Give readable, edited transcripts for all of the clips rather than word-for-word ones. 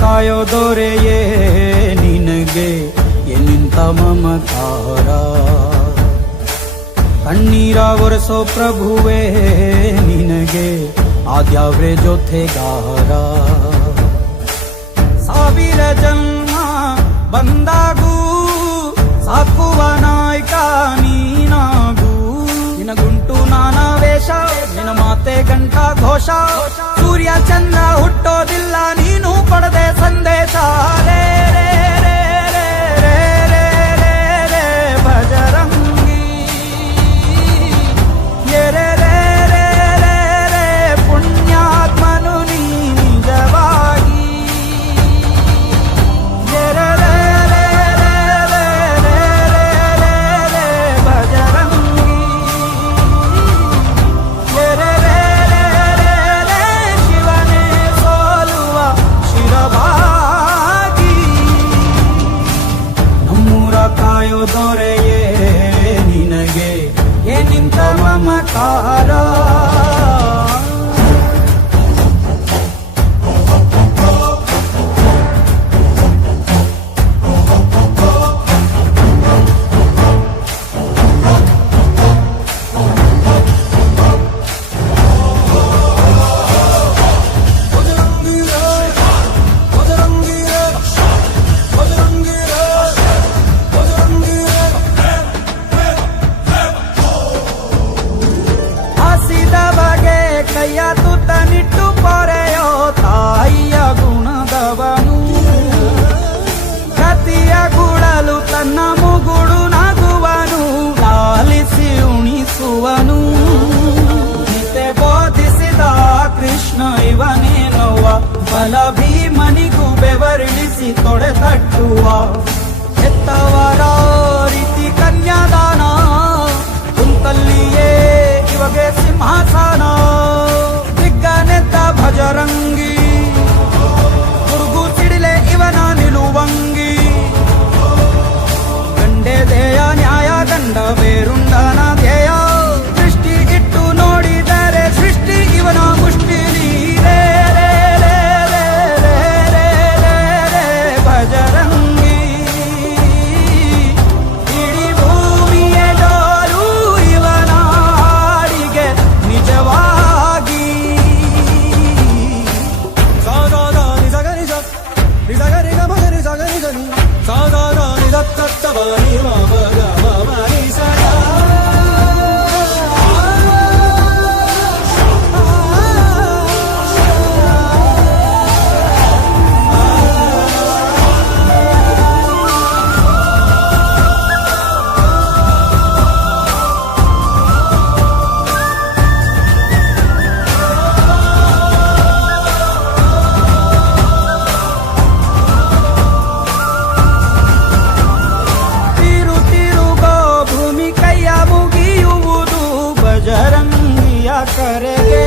ಕಾಯೋ ದೊರೆಯೇ ನಿನಗೆ ಎನ್ನಿಂತ ಮಮಕಾರ, ಕಣ್ಣೀರ ಒರೆಸೋ ಪ್ರಭುವೇ ನಿನಗೆ ಆದ್ಯಾವ್ರೆ ಜೊತೆಗಾರ. ಸಾವಿರ ಜನ್ಮ ಬಂದಾಗೂ ಸಾಕುವ ನಾಯಕ ನೀನಾಗೂ, ನಿನಗುಂಟು ನಾನಾ ವೇಷ ನಿನ ಮಾತೆ ಗಂಟ ಘೋಷ, ಸೂರ್ಯ ಚಂದ್ರ ಹುಟ್ಟೋದಿಲ್ಲ ನೀನು ಕೊಡದೆ ಸಂದೇಶ. ರೇ ರೇ ರೇ ರೇ ರೇ ರೇ ರೇ ರೇ ಭಜರಂಗಿ, ರೇ ರೇ ರೇ ರೇ ರೇ ಪುಣ್ಯಾತ್ಮನು ನೀ ನಿಜವಾಗಿ. ರೇ ರೇ ರೇ ರೇ ರೇ ರೇ ರೇ ರೇ ರೇ ಭಜರಂಗಿ, ರೇ ರೇ ರೇ ರೇ ರೇ ರೇ ಶಿವನೇ ಸೋಲುವ ಶಿರಭಾಗಿ. ನಮ್ಮೂರ ಕಾಯೋ ದೊರೆಯೇ ನಿನಗೆ ಏನಿಂತ ಮಮಕಾರ. ಕೈಯ ತುತ್ತನಿಟ್ಟು ಪೊರೆಯೋ ತಾಯಿಯ ಗುಣದವನು, ಕತಿಯ ಗುಳಲು ತನ್ನ ಮುಗುಡು ನಗುವನು, ಲಾಲಿಸಿ ಉಣಿಸುವನು. ಗೀತೆ ಬೋಧಿಸಿದ ಕೃಷ್ಣ ಇವನೇನೋವ, ಬಲ ಭೀಮನಿಗೂ ಬೆವರಿಳಿಸಿ ತೊಡೆ ತಟ್ಟುವ. ಹೆತ್ತವರ ರೀತಿ ಕನ್ಯಾದಾನ, ಕುಂತಲ್ಲಿಯೇ ಇವಗೆ ಸಿಂಹಾಸನ. ದಿಗ್ಗನೆದ್ದ ಭಜರಂಗಿ, ಗುರುಗು ಸಿಡಿಲೆ ಇವನ ನಿಲುವಂಗಿ. ಗಂಡೆ ದೇಯ ನ್ಯಾಯ ಗಂಡ ಬೇರುಂಡನ ಧ್ಯೇಯ, ದೃಷ್ಟಿ ಇಟ್ಟು ನೋಡಿದರೆ ಸೃಷ್ಟಿ ಇವನ ಮುಷ್ಟಿಲಿ. ರೇ ರೇ ರೇ ರೇ ರೇ ರೇ ರೇ ರೇ ಭಜರಂಗಿ, ಇಡೀ ಭೂಮಿಯ ಡೋಲು ಇವನ ಹಾಡಿಗೆ ನಿಜವಾಗಿ. ಸಾಧಾರ ನಿಜ ಗನಿಜ ನಿಜ ಗರಿ ಗ ಮಗರಿ ಸಗರಿ ಗನಿ, ಸಾಧಾರ ನಿಜ ತತ್ತ ಬನಿ ಮಗ ಮನಿ ಸಗ. ಕರೆಗೆ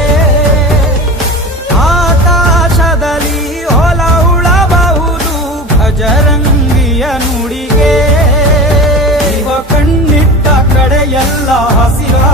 ಆಕಾಶದಲ್ಲಿ ಹೊಲ ಉಳಬಹುದು ಭಜರಂಗಿಯ ನುಡಿಗೆ. ಇವ ಕಣ್ಣಿಟ್ಟ ಕಡೆಯೆಲ್ಲ ಹಸಿರ